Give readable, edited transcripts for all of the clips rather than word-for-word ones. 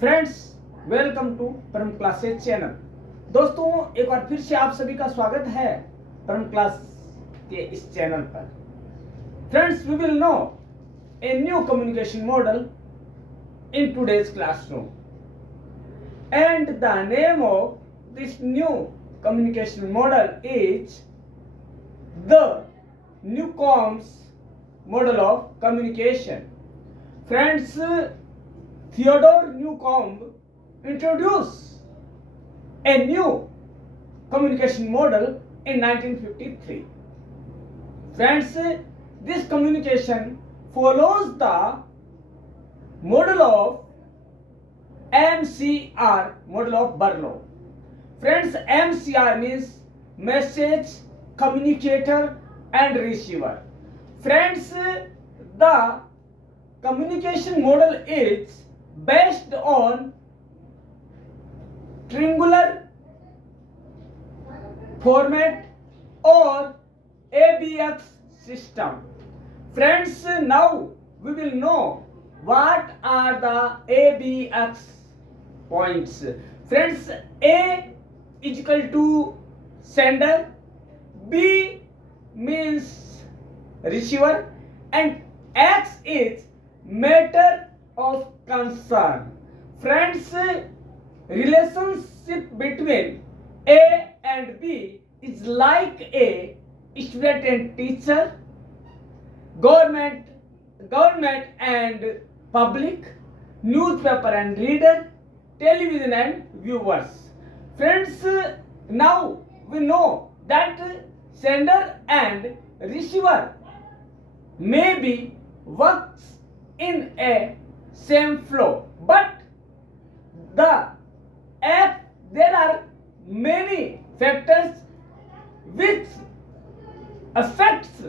Friends, welcome to परम classes channel. दोस्तों, एक बार फिर से आप सभी का स्वागत है परम क्लास के इस चैनल पर। Friends, we will know a new communication model in today's classroom, and the name of this new communication model is the Newcomb's model of communication. Friends, Theodore Newcomb introduced a new communication model in 1953. Friends, this communication follows the model of MCR, model of Barlow. Friends, MCR means message, communicator and receiver. Friends, the communication model is based on triangular format or ABX system. Friends, now we will know what are the ABX points. Friends, A is equal to sender, B means receiver, and X is matter of concern. Friends, relationship between A and B is like a student and teacher, government and public, newspaper and reader, television and viewers. Friends, now we know that sender and receiver may be works in a same flow, but there are many factors which affects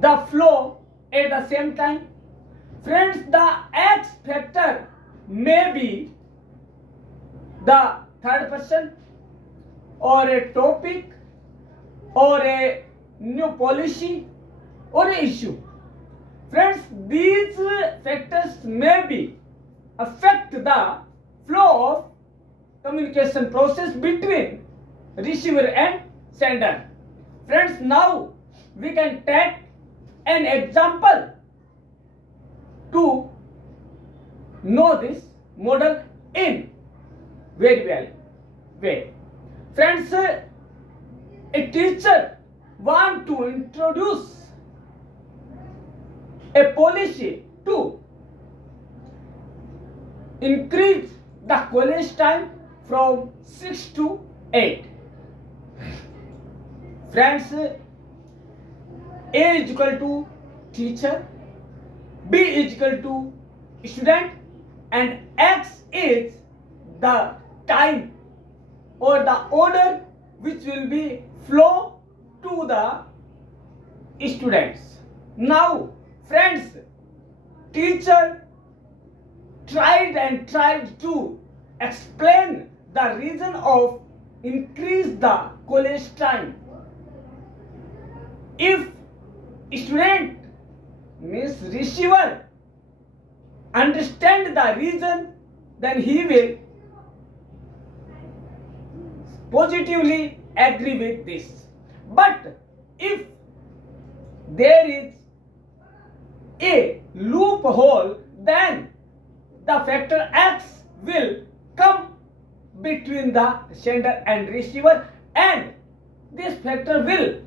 the flow at the same time. Friends, the X factor may be the third person or a topic or a new policy or a issue. Friends, these factors may be affect the flow of communication process between receiver and sender. Friends, now we can take an example to know this model in very well way. Friends, a teacher want to introduce a policy to increase the college time from 6 to 8. Friends, A is equal to teacher, B is equal to student, and X is the time or the order which will be flow to the students. Now, friends, teacher tried to explain the reason of increase the college time. If student means receiver understand the reason, then he will positively agree with this. But if there is a loophole, then the factor X will come between the sender and receiver, and this factor will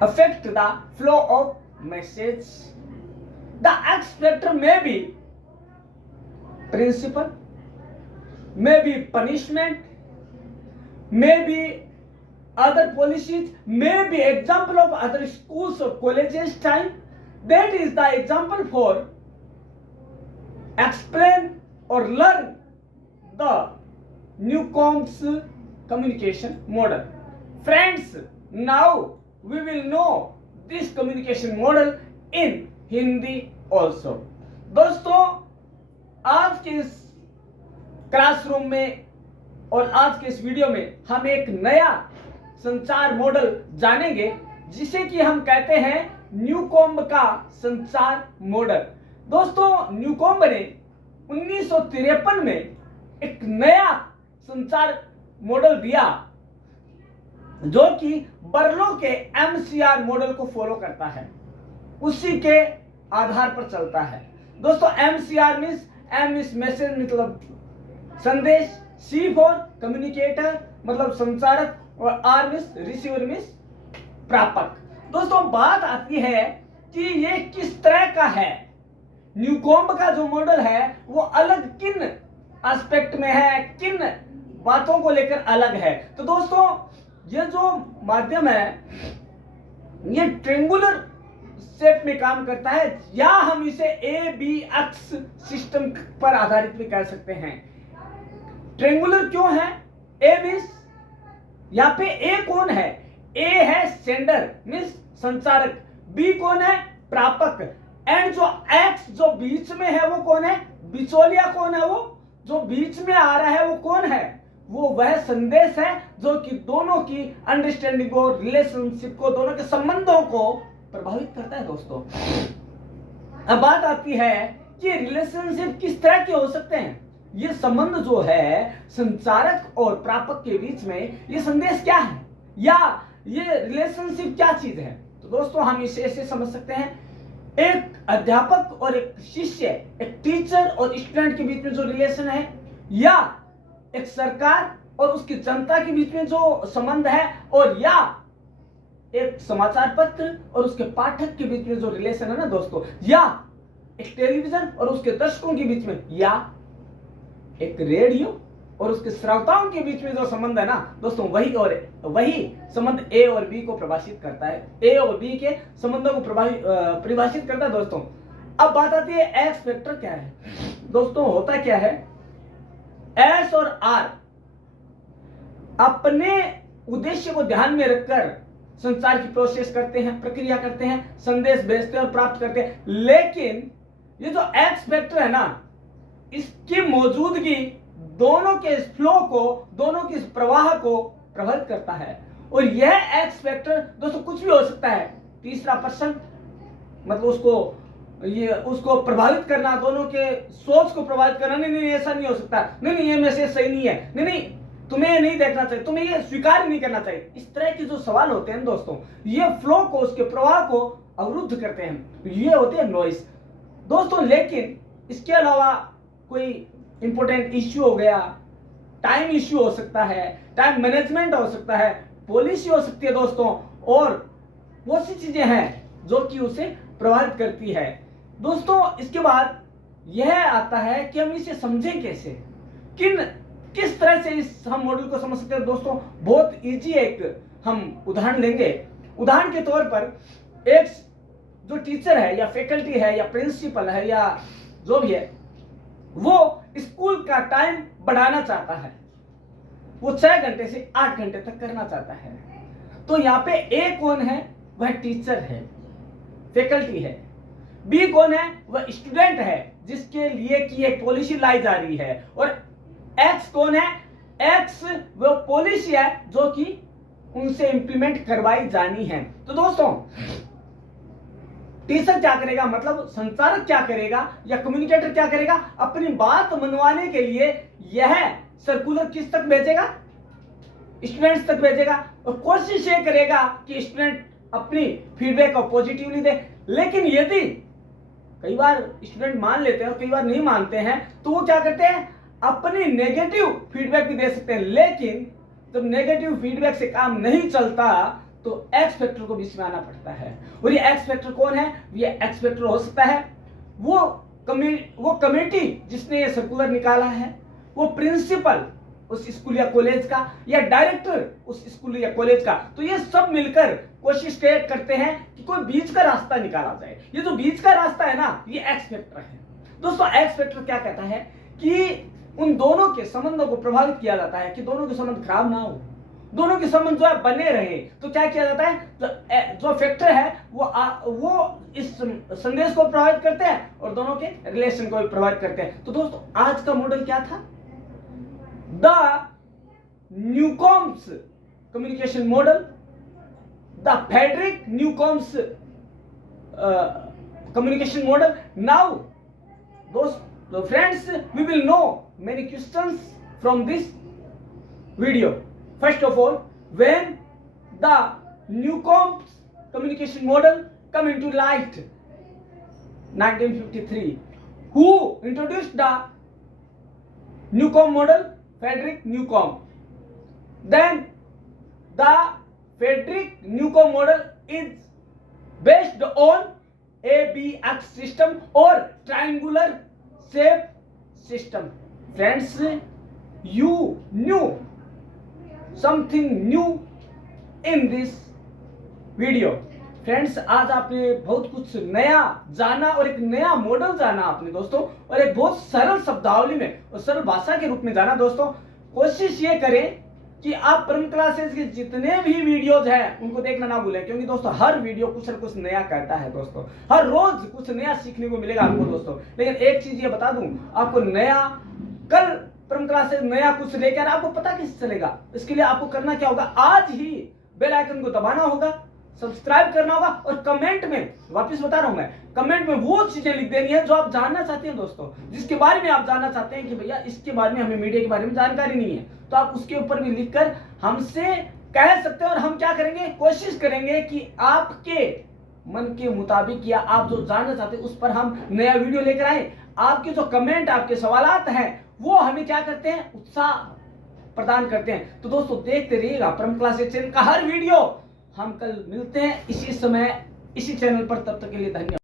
affect the flow of message. The X factor may be principal, may be punishment, may be other policies, may be example of other schools or colleges time. That is the example for explain or learn the Newcomb's communication model. Friends, now we will know this communication model in Hindi also. दोस्तों, आज के इस classroom में और आज के इस video में हम एक नया संचार मॉडल जानेंगे जिसे कि हम कहते हैं न्यूकॉम्ब का संचार मॉडल। दोस्तों, न्यूकॉम्ब ने 1953 में एक नया संचार मॉडल दिया जो कि बर्लो के MCR मॉडल को फॉलो करता है, उसी के आधार पर चलता है। दोस्तों MCR means M is message मतलब संदेश, C फॉर कम्युनिकेटर मतलब संचारक, और R मीन्स रिसीवर मीन्स प्रापक। दोस्तों बात आती है कि ये किस तरह का है, न्यूकॉम्ब का जो मॉडल है वो अलग किन एस्पेक्ट में है, किन बातों को लेकर अलग है। तो दोस्तों ये जो माध्यम है ये ट्रेंगुलर शेप में काम करता है, या हम इसे ABX सिस्टम पर आधारित भी कह सकते हैं। ट्रेंगुलर क्यों है? A मीन्स यहाँ पे A कौन है? A है सेंडर मीन्स संचारक, B कौन है? प्रापक, एंड जो X जो बीच में है वो कौन है? बिचौलिया कौन है? वो जो बीच में आ रहा है वो कौन है? वो वह संदेश है जो कि दोनों की अंडरस्टैंडिंग को, रिलेशनशिप को, दोनों के संबंधों को प्रभावित करता है। दोस्तों अब बात आती है कि रिलेशनशिप किस तरह के हो सकते हैं, ये संबंध जो है संचारक और प्रापक के बीच में, ये संदेश क्या है या ये रिलेशनशिप क्या चीज है। तो दोस्तों हम इसे ऐसे समझ सकते हैं, एक अध्यापक और एक शिष्य, एक टीचर और स्टूडेंट के बीच में जो रिलेशन है, या एक सरकार और उसकी जनता के बीच में जो संबंध है, और या एक समाचार पत्र और उसके पाठक के बीच में जो रिलेशन है ना दोस्तों, या एक टेलीविजन और उसके दर्शकों के बीच में, या एक रेडियो और उसके श्रोताओं के बीच में जो संबंध है ना दोस्तों, वही संबंध A और B को प्रभाषित करता है, A और B के संबंधों को परिभाषित करता है। दोस्तों अब बात आती है एक्स फैक्टर क्या है। दोस्तों होता क्या है, S और R अपने उद्देश्य को ध्यान में रखकर संचार की प्रोसेस करते हैं, प्रक्रिया करते हैं, संदेश भेजते हैं और प्राप्त करते हैं। लेकिन ये जो एक्स फैक्टर है ना, इसकी मौजूदगी दोनों के फ्लो को, दोनों के प्रवाह को प्रभावित करता है। और यह एक्स फैक्टर दोस्तों कुछ भी हो सकता है, तीसरा पर्सन मतलब उसको प्रभावित करना, दोनों के सोच को प्रभावित करना, नहीं ऐसा नहीं हो सकता, नहीं ये मैसेज सही नहीं है, नहीं तुम्हें ये नहीं देखना चाहिए, तुम्हें ये स्वीकार नहीं करना चाहिए। इस तरह के जो सवाल होते हैं दोस्तों, ये फ्लो को, उसके प्रवाह को अवरुद्ध करते हैं, ये होते हैं नॉइस दोस्तों। लेकिन इसके अलावा कोई इंपॉर्टेंट इश्यू हो गया, टाइम इश्यू हो सकता है, टाइम मैनेजमेंट हो सकता है, पॉलिसी हो सकती है दोस्तों, और बहुत सी चीजें हैं जो कि उसे प्रभावित करती है। दोस्तों इसके बाद यह आता है कि हम इसे समझें कैसे, किस तरह से इस हम मॉडल को समझ सकते हैं। दोस्तों बहुत इजी एक हम उदाहरण लेंगे। उदाहरण के तौर पर एक जो टीचर है या फैकल्टी है या प्रिंसिपल है या जो भी है, वो स्कूल का टाइम बढ़ाना चाहता है, वो 6 घंटे से 8 घंटे तक करना चाहता है। तो यहाँ पे A कौन है? वह टीचर है, फैकल्टी है। B कौन है? वह स्टूडेंट है जिसके लिए कि एक पॉलिसी लाई जा रही है। और X कौन है? X वह पॉलिसी है जो कि उनसे इंप्लीमेंट करवाई जानी है। तो दोस्तों टीचर क्या करेगा, मतलब संचारक क्या करेगा या कम्युनिकेटर क्या करेगा, अपनी बात मनवाने के लिए यह सर्कुलर किस तक भेजेगा? स्टूडेंट्स तक भेजेगा, और कोशिश ये करेगा कि स्टूडेंट अपनी फीडबैक को पॉजिटिवली दे। लेकिन यदि कई बार स्टूडेंट मान लेते हैं और कई बार नहीं मानते हैं, तो वो क्या करते हैं, अपनी नेगेटिव फीडबैक भी दे सकते हैं। लेकिन जब नेगेटिव फीडबैक से काम नहीं चलता तो एक्स फैक्टर को बीच में आना पड़ता है। और ये एक्स फैक्टर कौन है? ये एक्स फैक्टर हो सकता है वो कमेटी जिसने ये सर्कुलर निकाला है, वो प्रिंसिपल उस स्कूल या कॉलेज का, या डायरेक्टर उस स्कूल या कॉलेज का। तो ये सब मिलकर कोशिश करते हैं कि कोई बीच का रास्ता निकाला जाए। ये जो बीच का रास्ता है ना, ये एक्स फैक्टर है। दोस्तों एक्स फैक्टर क्या कहता है कि उन दोनों के संबंधों को प्रभावित किया जाता है कि दोनों के संबंध खराब ना हो, दोनों के संबंध जो है बने रहे। तो क्या किया जाता है, जो फैक्टर है वो इस संदेश को प्रभावित करते हैं और दोनों के रिलेशन को भी प्रभावित करते हैं। तो दोस्तों आज का मॉडल क्या था? The Newcomb's communication model, the Frederick Newcomb's communication model. Now So friends, we will know many questions from this video. First of all, when the Newcomb's communication model come into light, 1953. Who introduced the Newcomb model? Frederick Newcomb. Then the Frederick Newcomb model is based on ABX system or triangular shape system. Friends, you knew something new in this video. Friends, आज आपने बहुत कुछ नया जाना और एक नया model जाना आपने दोस्तों, और एक बहुत सरल शब्दावली में और सरल भाषा के रूप में जाना दोस्तों। कोशिश ये करें कि आप परम क्लासेस के जितने भी वीडियोज हैं उनको देखना ना भूलें, क्योंकि दोस्तों हर वीडियो कुछ न कुछ नया कहता है दोस्तों, हर रोज कुछ नया सीखने को मिलेगा आपको दोस्तों। लेकिन एक चीज ये बता दूं आपको, नया कल परम क्लासेस नया कुछ लेकर आपको पता कैसे चलेगा? इसके लिए आपको करना क्या होगा, आज ही बेल आइकन को दबाना होगा, सब्सक्राइब करना होगा और कमेंट में, वापस बता रहा हूं मैं, कमेंट में वो चीजें लिख देनी है जो आप जानना चाहते हैं दोस्तों, जिसके बारे में आप जानना चाहते हैं कि भैया इसके बारे में हमें मीडिया के बारे में जानकारी नहीं है, तो आप उसके ऊपर भी लिखकर हमसे कह सकते हैं। और हम क्या करेंगे, कोशिश करेंगे कि आपके मन के मुताबिक या आप जो जानना चाहते हैं उस पर हम नया वीडियो लेकर आए। आपके जो कमेंट, आपके सवालात हैं वो हमें क्या करते हैं, उत्साह प्रदान करते हैं। तो दोस्तों देखते रहिएगा परम क्लासेस चैनल का हर वीडियो। हम कल मिलते हैं इसी समय इसी चैनल पर, तब तक के लिए धन्यवाद।